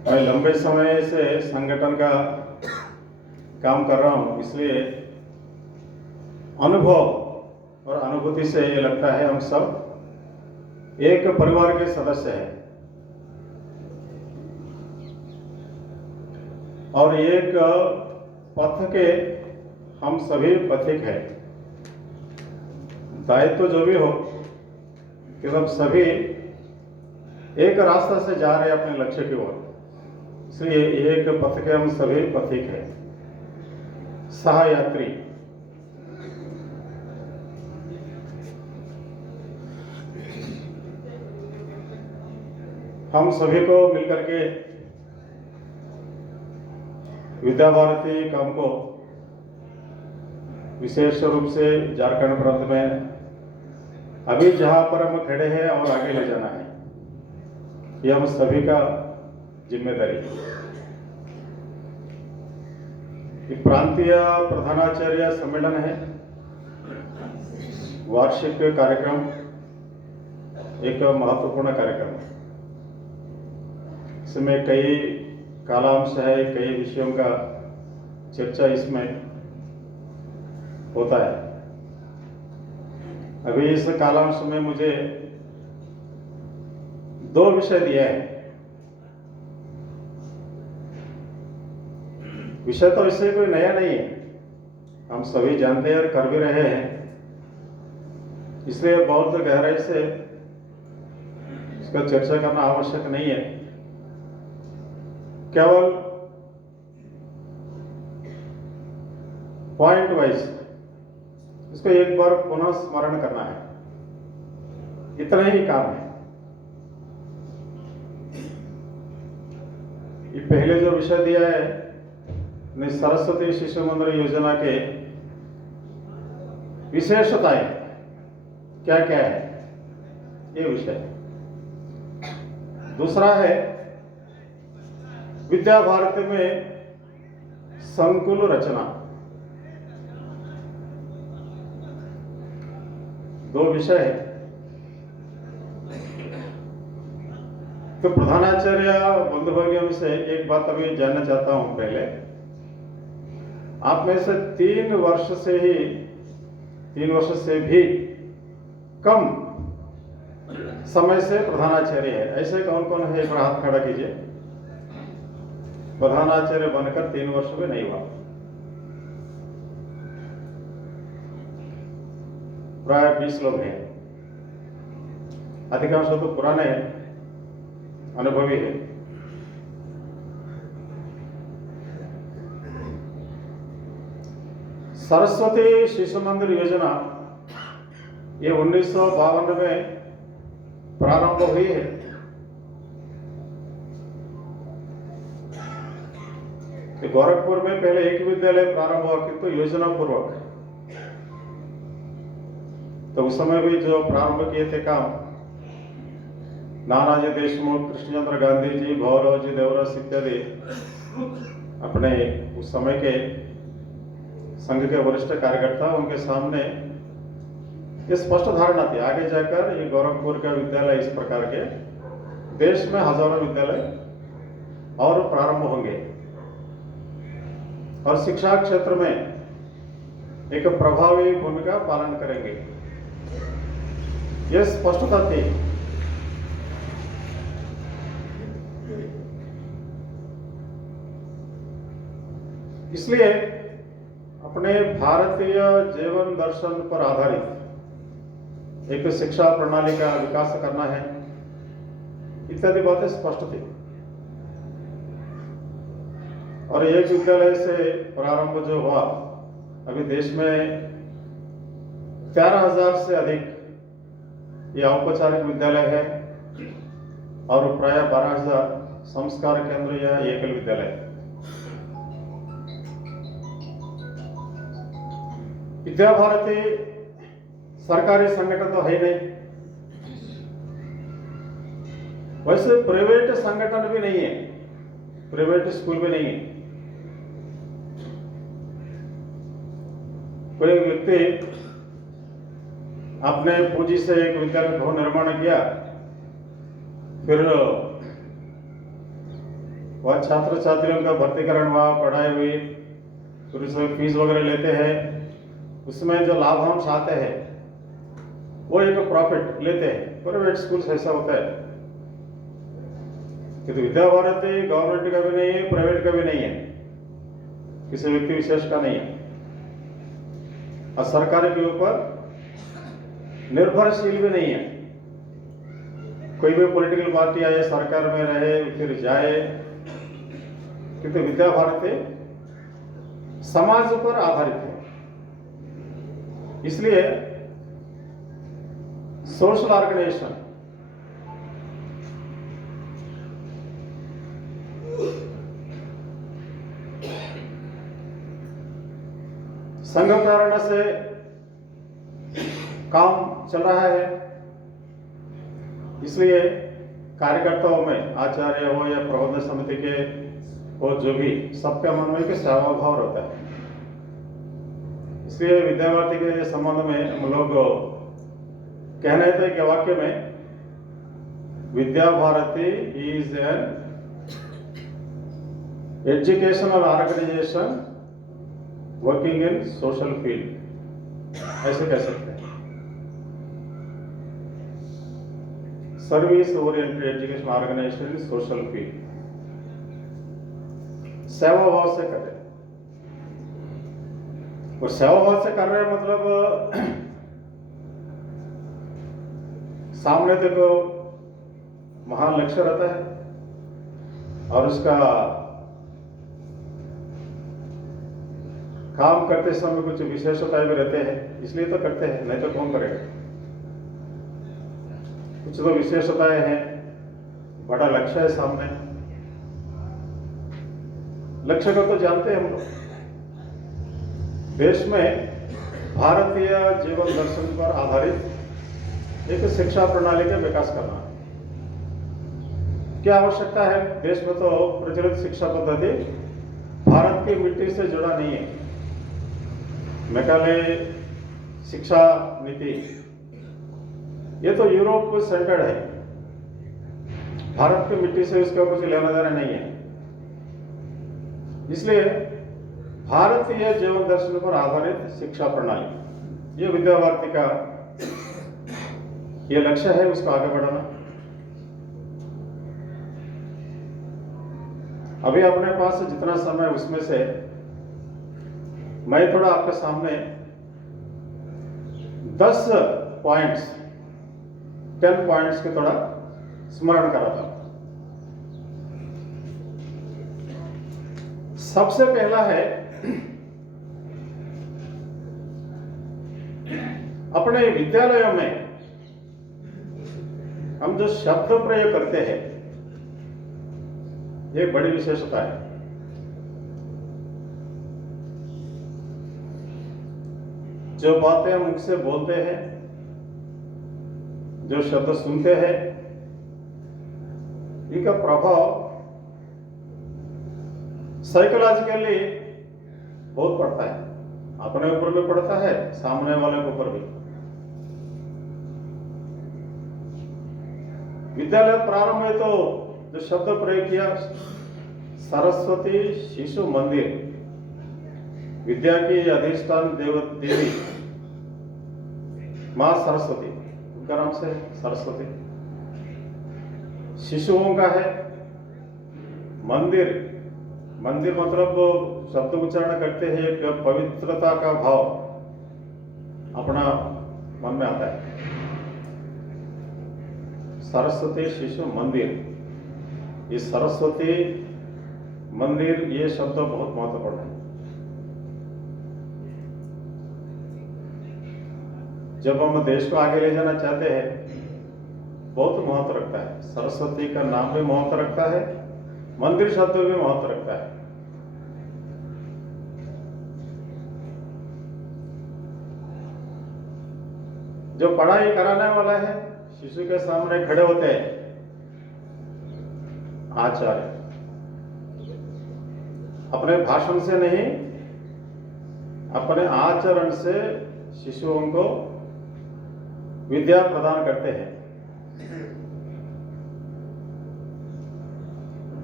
मैं लंबे समय से संगठन का काम कर रहा हूँ, इसलिए अनुभव और अनुभूति से ये लगता है हम सब एक परिवार के सदस्य हैं और एक पथ के हम सभी पथिक हैं। दायित्व जो भी हो कि हम सभी एक रास्ता से जा रहे हैं अपने लक्ष्य की ओर, इसलिए एक पथ के हम सभी पथिक हैं, सहयात्री। हम सभी को मिलकर के विद्या भारती काम को विशेष रूप से झारखंड प्रांत में अभी जहां पर हम खड़े हैं और आगे ले जाना है, यह हम सभी का जिम्मेदारी। ये प्रांतीय प्रधानाचार्य सम्मेलन है, वार्षिक कार्यक्रम, एक महत्वपूर्ण कार्यक्रम है। इसमें कई कालांश है, कई विषयों का चर्चा इसमें होता है। अभी इस कालांश में मुझे 2 विषय दिए हैं। विषय तो इससे कोई नया नहीं है, हम सभी जानते हैं और कर भी रहे हैं, इसलिए बहुत गहराई से इसका चर्चा करना आवश्यक नहीं है। केवल पॉइंट वाइज इसको एक बार पुनः स्मरण करना है, इतना ही काम है। ये पहले जो विषय दिया है सरस्वती शिशु मंदिर योजना के विशेषताएं क्या क्या है, ये विषय। दूसरा है विद्या भारती में संकुल रचना। 2 विषय है। तो प्रधानाचार्य बंधु भगियों से एक बात अभी जानना चाहता हूं। पहले आप में से 3 वर्ष से भी कम समय से प्रधानाचार्य है, ऐसे कौन कौन है? एक बार हाथ खड़ा कीजिए। प्रधानाचार्य बनकर 3 वर्ष में नहीं हुआ। प्राय 20 लोग हैं, अधिकांश तो पुराने हैं, अनुभवी है। सरस्वती शिशु मंदिर योजना ये 1952 में प्रारंभ हुई है। गोरखपुर में पहले एक विद्यालय प्रारंभ हुआ, किंतु योजना पूर्वक। तो उस समय भी जो प्रारंभ किए थे काम, नानाजी देशमुख, कृष्णचंद्र गांधी जी, भौरव जी देवरस इत्यादि अपने उस समय के संघ के वरिष्ठ कार्यकर्ता, उनके सामने ये स्पष्ट धारणा थी आगे जाकर ये गोरखपुर का विद्यालय इस प्रकार के देश में हजारों विद्यालय और प्रारंभ होंगे और शिक्षा क्षेत्र में एक प्रभावी भूमिका पालन करेंगे, यह स्पष्टता थी। इसलिए अपने भारतीय जीवन दर्शन पर आधारित एक शिक्षा प्रणाली का विकास करना है, इत्यादि बातें स्पष्ट थी। और एक विद्यालय से प्रारंभ जो हुआ, अभी देश में 13,000 से अधिक ये औपचारिक विद्यालय है और प्राय 12,000 संस्कार केंद्र या एकल विद्यालय। विद्या भारती सरकारी संगठन तो है नहीं, वैसे प्राइवेट संगठन भी नहीं है, प्राइवेट स्कूल भी नहीं है। कोई व्यक्ति अपने पूंजी से एक विद्यालय भवन निर्माण किया, फिर वह छात्र छात्रियों का भर्तीकरण हुआ, पढ़ाई हुई, फिर उसमें फीस वगैरह लेते हैं, उसमें जो लाभांश आते हैं वो एक प्रॉफिट लेते हैं। प्राइवेट स्कूल ऐसा होता है कि तो विद्या भारती गवर्नमेंट का भी नहीं है, प्राइवेट का भी नहीं है, किसी व्यक्ति विशेष का नहीं है, और सरकार के ऊपर निर्भरशील भी नहीं है। कोई भी पॉलिटिकल पार्टी आए, सरकार में रहे, फिर जाए, किंतु विद्या भारती समाज पर आधारित है। इसलिए सोशल ऑर्गेनाइजेशन संघ प्रेरणा से काम चल रहा है। इसलिए कार्यकर्ताओं में आचार्य हो या प्रबंधन समिति के हो, जो भी, सबके मन में एक सेवा भाव रहता है। इसलिए विद्या भारती के संबंध में हम लोग कहने थे कि वाक्य में Vidya Bharati is an educational organisation working in social field, ऐसे कह सकते हैं। Service oriented education organisation in social field, सेवा भाव से कर रहे हैं। और सेवा भाव से कर रहे हैं मतलब सामने देखो महान लक्ष्य रहता है और उसका काम करते समय कुछ विशेषताएं भी रहते हैं, इसलिए तो करते हैं, नहीं तो कौन करेगा। कुछ तो विशेषताएं हैं, बड़ा लक्ष्य है सामने। लक्ष्य को तो जानते हैं हम लोग। देश में भारतीय जीवन दर्शन पर आधारित एक शिक्षा प्रणाली का विकास करना क्या आवश्यकता है। देश में तो प्रचलित शिक्षा पद्धति भारत की मिट्टी से जुड़ा नहीं है। मेघालय शिक्षा नीति ये तो यूरोप सेंटर्ड है, भारत की मिट्टी से उसका कुछ लेना देना नहीं है। इसलिए भारतीय जीवन दर्शन पर आधारित शिक्षा प्रणाली, ये विद्या भारती का ये लक्ष्य है, उसको आगे बढ़ाना। अभी अपने पास जितना समय उसमें से मैं थोड़ा आपके सामने 10 पॉइंट्स 10 पॉइंट्स के थोड़ा स्मरण कराता हूं। सबसे पहला है अपने विद्यालयों में हम जो शब्द प्रयोग करते हैं ये बड़ी विशेषता है। जो बातें हम मुख से बोलते हैं, जो शब्द सुनते हैं, इनका प्रभाव साइकोलॉजिकली बहुत पड़ता है। अपने ऊपर भी पड़ता है, सामने वाले के ऊपर भी। विद्यालय प्रारंभ में तो जो शब्द प्रयोग किया, सरस्वती शिशु मंदिर, विद्या की अधिष्ठान देवी मां सरस्वती, उनका नाम से सरस्वती। शिशुओं का है मंदिर, मंदिर मतलब शब्द उच्चारण करते हैं, एक पवित्रता का भाव अपना मन में आता है। सरस्वती शिशु मंदिर, ये सरस्वती मंदिर ये शब्द बहुत महत्वपूर्ण है। जब हम देश को आगे ले जाना चाहते हैं बहुत महत्व रखता है। सरस्वती का नाम भी महत्व रखता है, मंदिर शब्द भी महत्व रखता है। जो पढ़ाई कराने वाला है शिशु के सामने खड़े होते हैं आचार्य, अपने भाषण से नहीं अपने आचरण से शिशुओं को विद्या प्रदान करते हैं।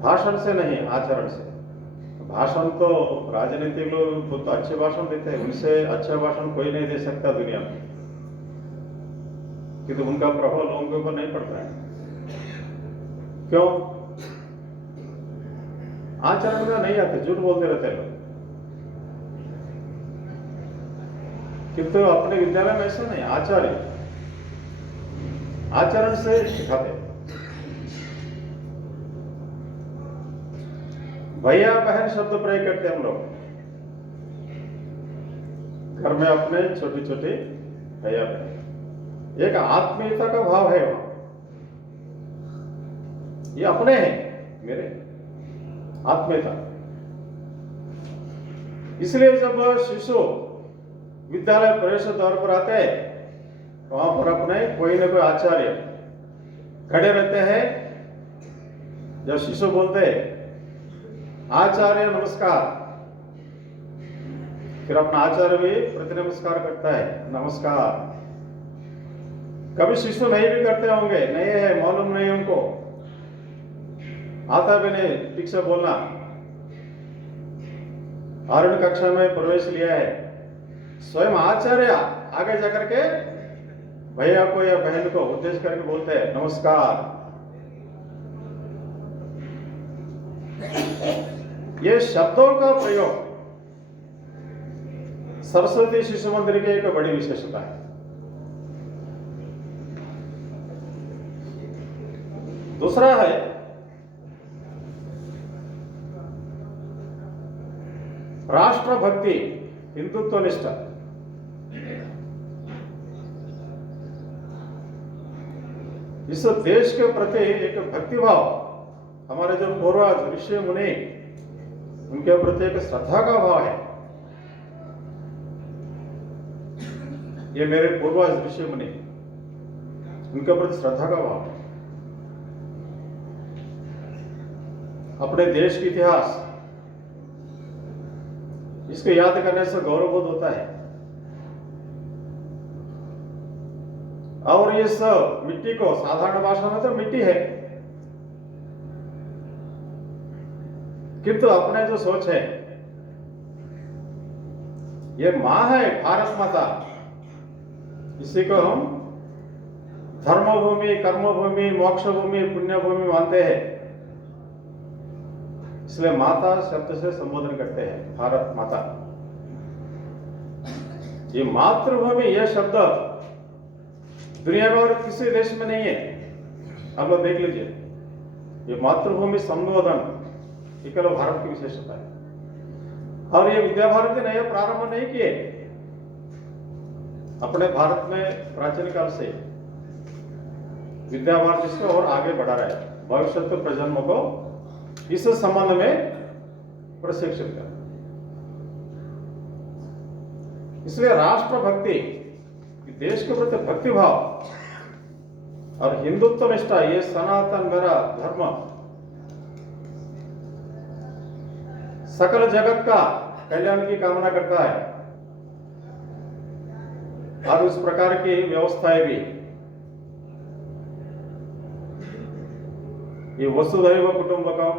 भाषण से नहीं, आचरण से। भाषण तो राजनीतिक लोग तो अच्छे भाषण देते हैं, उनसे अच्छा भाषण कोई नहीं दे सकता दुनिया में, क्योंकि उनका प्रभाव लोगों के ऊपर नहीं पड़ता है। क्यों? आचरण में नहीं आते, झूठ बोलते रहते हैं लोग। किंतु अपने विद्यालय में ऐसा नहीं, आचरण से सिखाते। भैया बहन शब्द प्रयोग करते हम लोग घर में, अपने छोटे छोटे भैया बहन। एक आत्मीयता का भाव है वहां, ये अपने हैं मेरे, आत्मीयता। इसलिए जब शिशु विद्यालय प्रवेश द्वार पर आते हैं, वहां पर अपने कोई न कोई आचार्य खड़े रहते हैं। जब शिशु बोलते हैं आचार्य नमस्कार, फिर अपना आचार्य भी प्रति नमस्कार करता है, नमस्कार। कभी शिशु नहीं भी करते होंगे, नहीं है, मालूम नहीं उनको, आता भी नहीं ठीक से बोलना। आरूढ़ कक्षा में प्रवेश लिया है, स्वयं आचार्य आगे जाकर के भैया को या बहन को उद्देश्य करके बोलते हैं नमस्कार। ये शब्दों का प्रयोग सरस्वती शिशु मंदिर की एक बड़ी विशेषता है। दूसरा है राष्ट्रभक्ति, हिंदुत्व निष्ठा। इस देश के प्रति एक भक्तिभाव, हमारे जो पूर्वज ऋषि मुनि, उनके प्रति एक श्रद्धा का भाव है। ये मेरे पूर्वज ऋषि मुनि, उनके प्रति श्रद्धा का भाव है। अपने देश की इतिहास, इसको याद करने से गौरवबोध होता है। और इस मिट्टी को साधारण भाषा में तो मिट्टी है, किंतु अपने जो सोच है, ये मां है, भारत माता। इसी को हम धर्मभूमि, कर्मभूमि, मोक्षभूमि, पुण्यभूमि मानते हैं। इसलिए माता शब्द से संबोधन करते हैं, भारत माता। ये मातृभूमि, यह शब्द दुनिया में और किसी देश में नहीं है। आप लोग देख लीजिए, ये मातृभूमि संबोधन ये केवल भारत की विशेषता है। और ये विद्या भारती ने प्रारंभ नहीं किए, अपने भारत में प्राचीन काल से विद्या भारती इसको और आगे बढ़ा रहा है, भविष्य प्रजन्म को इस संबंध में प्रशिक्षित कर। इसलिए राष्ट्रभक्ति, देश के प्रति भक्ति भाव और हिंदुत्व निष्ठा, ये सनातन मेरा धर्म सकल जगत का कल्याण की कामना करता है। और उस प्रकार की व्यवस्थाएं भी, ये वसुधैव कुटुंबकम,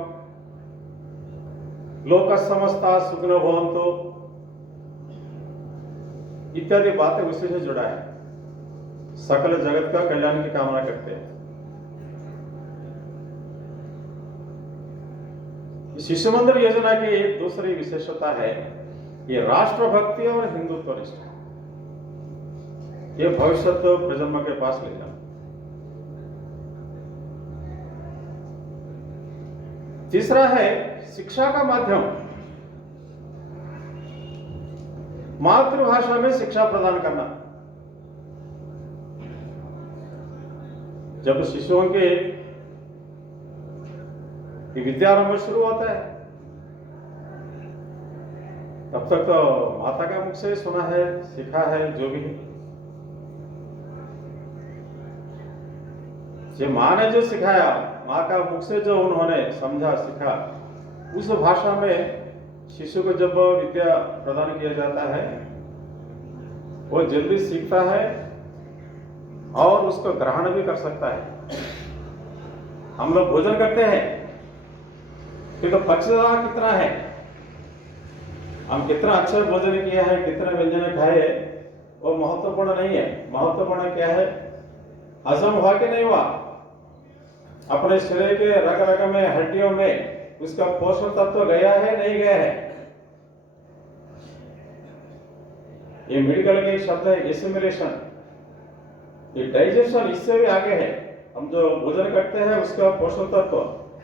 लोक समस्ता सुखिनो भवन्तु इत्यादि बातें उसी से जुड़ा है। सकल जगत का कल्याण की कामना करते हैं। शिशु मंदिर योजना की एक दूसरी विशेषता है, ये राष्ट्रभक्ति और हिंदुत्व निष्ठा, ये भविष्य प्रजन्म के पास ले जाना। तीसरा है शिक्षा का माध्यम, मातृभाषा में शिक्षा प्रदान करना। जब शिशुओं के विद्यारंभ शुरू होता है, तब तक तो माता का मुख से सुना है, सीखा है, जो भी है। जो माँ ने जो सिखाया, माँ का मुख से जो उन्होंने समझा, सीखा, उस भाषा में शिशु को जब विद्या प्रदान किया जाता है, वो जल्दी सीखता है और उसको ग्रहण भी कर सकता है। हम लोग भोजन करते हैं, कि तो पचता कितना है, हम कितना अच्छा भोजन किया है, कितने व्यंजन खाए, वो महत्वपूर्ण नहीं है। महत्वपूर्ण क्या है, हजम हुआ कि नहीं हुआ, अपने शरीर के रग रग में, हड्डियों में उसका पोषक तत्व गया है नहीं गया है। ये मेडिकल के शब्द है एसिमिलेशन, ये डाइजेशन इससे भी आगे है। हम जो भोजन करते हैं उसका पोषक तत्व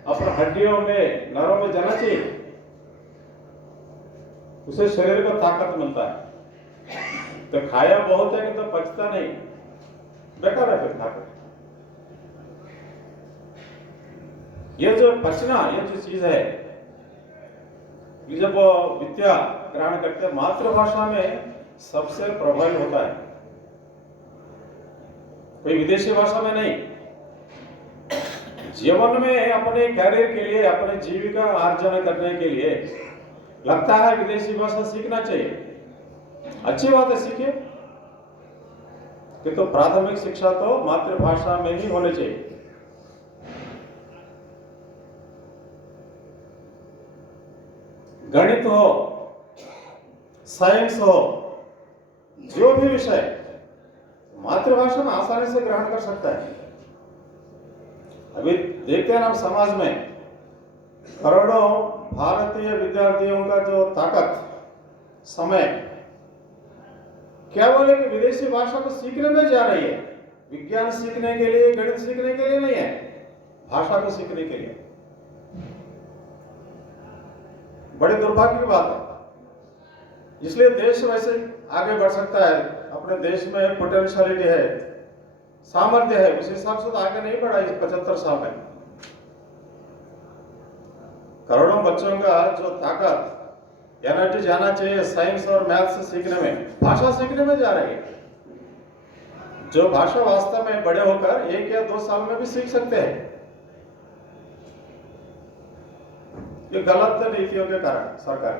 अपने हड्डियों में, नरों में जाना चाहिए, उसे शरीर को ताकत मिलता है। तो खाया बहुत है कि तो पचता नहीं, बेकार है फिर खाकर। ये जो पचना, ये जो चीज है, ये जब विद्या ग्रहण करते हैं मातृभाषा में सबसे प्रभावी होता है, कोई विदेशी भाषा में नहीं। जीवन में अपने कैरियर के लिए, अपने जीविका अर्जन करने के लिए लगता है विदेशी भाषा सीखना चाहिए, अच्छी बात है, सीखिए, कि तो प्राथमिक शिक्षा तो मातृभाषा में ही होनी चाहिए। गणित हो, साइंस हो, जो भी विषय मातृभाषा में आसानी से ग्रहण कर सकता है। अभी देखते हैं ना समाज में करोड़ों भारतीय विद्यार्थियों का जो ताकत, समय, क्या बोले कि विदेशी भाषा को सीखने में जा रही है। विज्ञान सीखने के लिए, गणित सीखने के लिए नहीं है, भाषा को सीखने के लिए। बड़े दुर्भाग्य की बात है। इसलिए देश वैसे आगे बढ़ सकता है, अपने देश में पोटेंशियलिटी है, सामर्थ्य है, उस हिसाब से तो आगे नहीं बढ़ा इस 75 साल में। करोड़ों बच्चों का जो ताकत, एनर्जी जाना चाहिए साइंस और मैथ्स सीखने में, भाषा सीखने में जा रही है। जो भाषा वास्तव में बड़े होकर 1 या 2 साल में भी सीख सकते हैं। ये गलत नीतियों के कारण सरकार,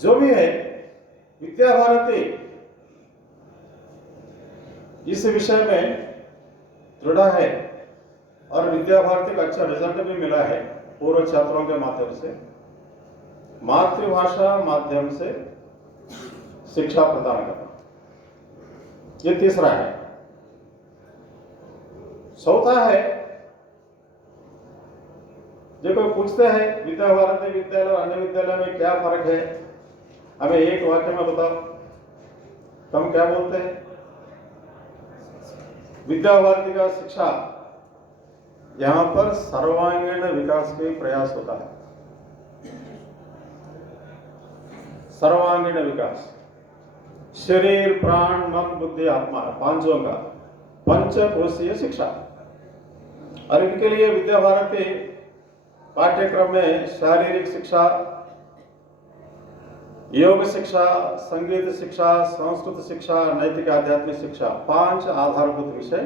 जो भी है, विद्या भारती इस विषय में दृढ़ है और विद्या भारती का अच्छा रिजल्ट भी मिला है पूर्व छात्रों के माध्यम से। मातृभाषा माध्यम से शिक्षा प्रदान करना, ये तीसरा है। चौथा है, जो कोई पूछते हैं विद्या भारती विद्यालय और अन्य विद्यालय में क्या फर्क है, हमें एक वाक्य में बताओ, तो हम क्या बोलते हैं? विद्या भारती का शिक्षा यहां पर सर्वांगीण विकास के प्रयास होता है। सर्वांगीण विकास, शरीर, प्राण, मन, बुद्धि, आत्मा, पांचों का पंचकोशीय शिक्षा। और इनके लिए विद्या भारती पाठ्यक्रम में शारीरिक शिक्षा, योग शिक्षा, संगीत शिक्षा, संस्कृत शिक्षा, नैतिक आध्यात्मिक शिक्षा, 5 आधारभूत विषय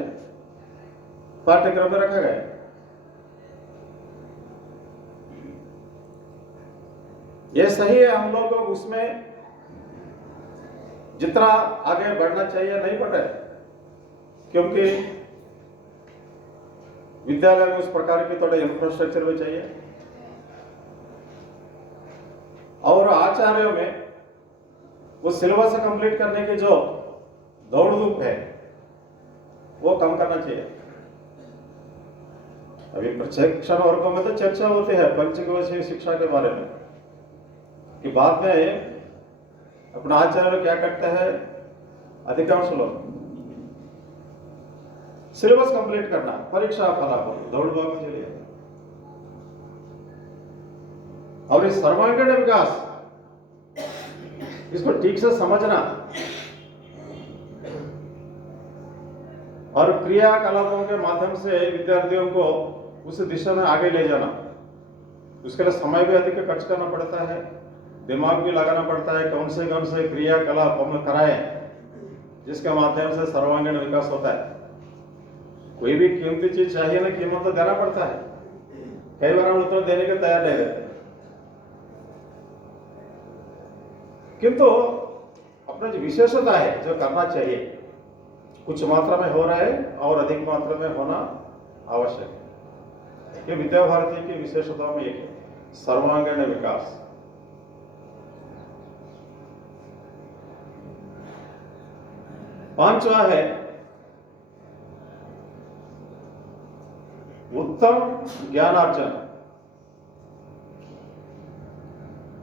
पाठ्यक्रम में रखा गया है। ये सही है, हम लोग उसमें जितना आगे बढ़ना चाहिए नहीं बढ़े, क्योंकि विद्यालय में उस प्रकार की थोड़े इंफ्रास्ट्रक्चर भी चाहिए और आचार्यों में वो सिलेबस कंप्लीट करने की जो दौड़ धूप है वो कम करना चाहिए। अभी प्रशिक्षण वर्गों में तो चर्चा होती है पंचकोशीय शिक्षा के बारे में, कि बाद में अपना आचार्य क्या करता है, अधिकांश लोग सिलेबस कंप्लीट करना, परीक्षा फलाफल दौड़ भाग के लिए। और इस सर्वांगीण विकास, इसको ठीक से समझना और क्रियाकलापों के माध्यम से विद्यार्थियों को उस दिशा में आगे ले जाना, उसके लिए समय भी अधिक खर्च करना पड़ता है, दिमाग भी लगाना पड़ता है। कौन से क्रियाकलाप हम कराए जिसके माध्यम से सर्वांगीण विकास होता है। कोई भी कीमती चीज चाहिए ना, कीमत तो देना पड़ता है। कई बार हम उत्तर देने के तैयार नहीं रहते, किंतु अपना जो विशेषता है, जो करना चाहिए, कुछ मात्रा में हो रहा है और अधिक मात्रा में होना आवश्यक है। ये विद्या भारती की विशेषताओं में एक है, सर्वांगीण विकास। पांचवा है उत्तम ज्ञानार्जन।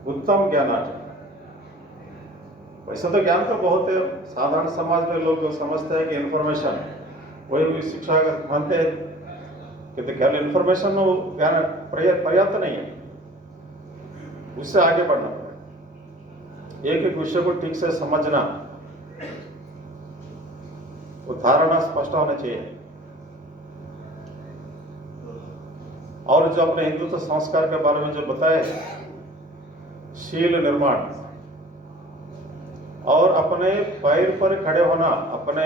उत्तम ज्ञानार्जन, वैसे तो ज्ञान तो बहुत है, साधारण समाज में लोग समझते हैं कि इंफॉर्मेशन, वही भी शिक्षा मानते हैं कि केवल इंफॉर्मेशन वो ज्ञान पर्याप्त नहीं है, उससे आगे बढ़ना पड़ेगा। एक एक विषय को ठीक से समझना, वो धारणा स्पष्ट होना चाहिए। और जो अपने हिंदुत्व संस्कार के बारे में जो बताए, शील निर्माण और अपने पैर पर खड़े होना, अपने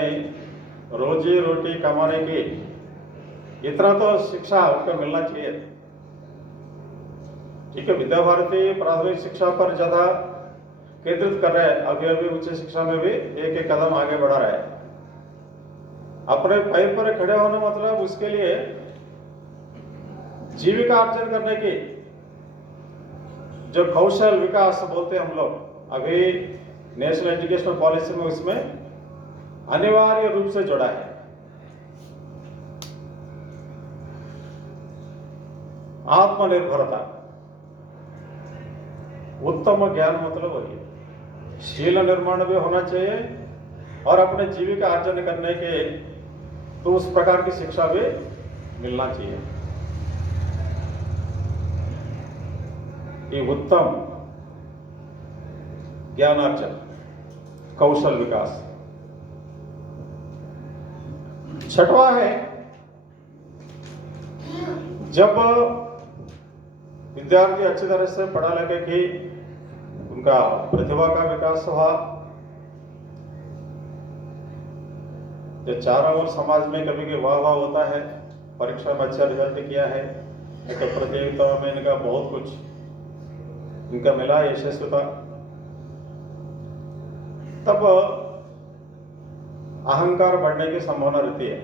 रोजी रोटी कमाने की इतना तो शिक्षा उनको मिलना चाहिए। ठीक है, विद्या भारती प्राथमिक शिक्षा पर ज्यादा केंद्रित कर रहे हैं, अभी अभी उच्च शिक्षा में भी एक एक कदम आगे बढ़ा रहा है। अपने पैर पर खड़े होना मतलब उसके लिए जीविका अर्जन करने की जो कौशल विकास बोलते हैं हम लोग, अभी नेशनल एजुकेशनल पॉलिसी में उसमें अनिवार्य रूप से जोड़ा है। आत्मनिर्भरता, उत्तम ज्ञान मतलब वही है। शील निर्माण भी होना चाहिए और अपने जीविका अर्जन करने के तो उस प्रकार की शिक्षा भी मिलना चाहिए। ये उत्तम ज्ञानार्जन, कौशल विकास। छठवां है जब विद्यार्थी अच्छी तरह से पढ़ा लिखे कि उनका प्रतिभा का विकास हुआ, जो चारों ओर समाज में कभी कभी वाह वाह होता है, परीक्षा में अच्छा रिजल्ट किया है, एक प्रतियोगिताओं में इनका बहुत कुछ इनका मिला यशस्विता, तब अहंकार बढ़ने की संभावना रहती है।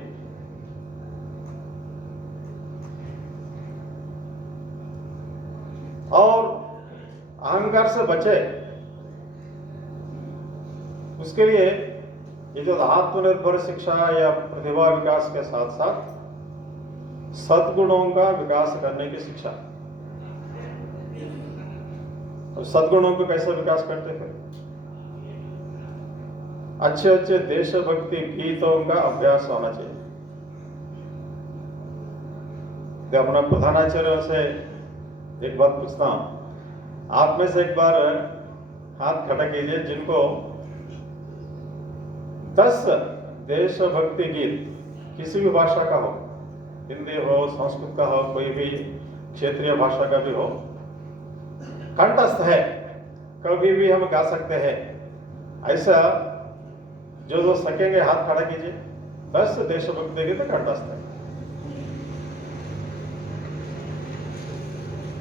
और अहंकार से बचे उसके लिए ये जो आत्मनिर्भर शिक्षा या प्रतिभा विकास के साथ साथ सद्गुणों का विकास करने की शिक्षा। और सद्गुणों को कैसे विकास करते थे? अच्छे अच्छे देशभक्ति गीतों का अभ्यास होना चाहिए। तो अपना प्रधानाचार्य से एक बात पूछता हूं, आप में से एक बार हाथ खड़ा कीजिए जिनको 10 देशभक्ति गीत किसी भी भाषा का हो, हिंदी हो, संस्कृत का हो, कोई भी क्षेत्रीय भाषा का भी हो, कंठस्थ है, कभी भी हम गा सकते हैं, ऐसा जो सकेंगे हाथ खड़ा कीजिए। 10 देशभक्ति गीत कंठस्थ है।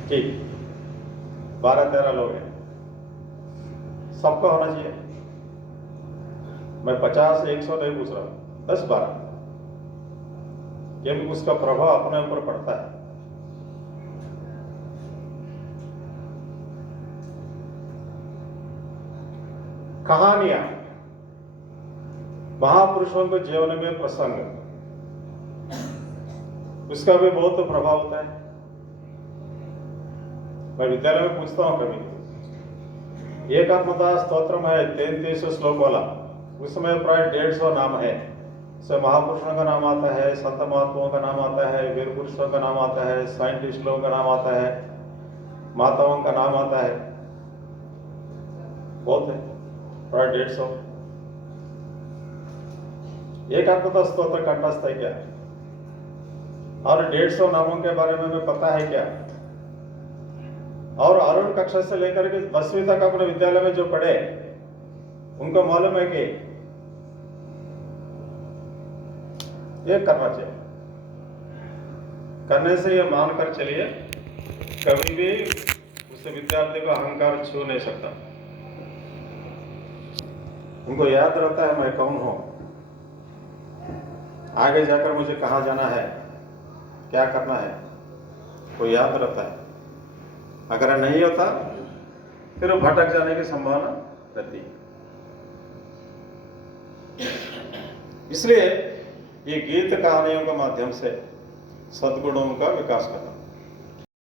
ठीक, 12-13 लोग हैं, सबका होना चाहिए। मैं 50-100 नहीं पूछ रहा, 10-12, क्योंकि उसका प्रभाव अपने ऊपर पड़ता है। कहानियां, महापुरुषों के जीवन में प्रसंग, उसका भी बहुत प्रभाव होता है। मैं विद्यालय में पूछता हूं कभी, एक आत्मता स्तोत्रम है 33 श्लोक वाला, उसमें प्राय 150 नाम है। उसमें महापुरुषों का नाम आता है, संत महात्माओं का नाम आता है, वीर पुरुषों का नाम आता है, साइंटिस्ट लोगों का नाम आता है, माताओं का नाम आता है, बहुत है, प्राय 150। एक आत्मता स्तोत्र कंठस्थ है क्या? और 150 नामों के बारे में पता है क्या? और अरुण कक्षा से लेकर के 10वीं तक अपने विद्यालय में जो पढ़े उनको मालूम है कि ये करना चाहिए। करने से ये मानकर चलिए कभी भी उस विद्यार्थी को अहंकार छू नहीं सकता। उनको याद रहता है मैं कौन हूं, आगे जाकर मुझे कहां जाना है, क्या करना है, वो याद रहता है। अगर नहीं होता फिर वो भटक जाने की संभावना रहती है। इसलिए ये गीत कहानियों के माध्यम से सद्गुणों का विकास करना।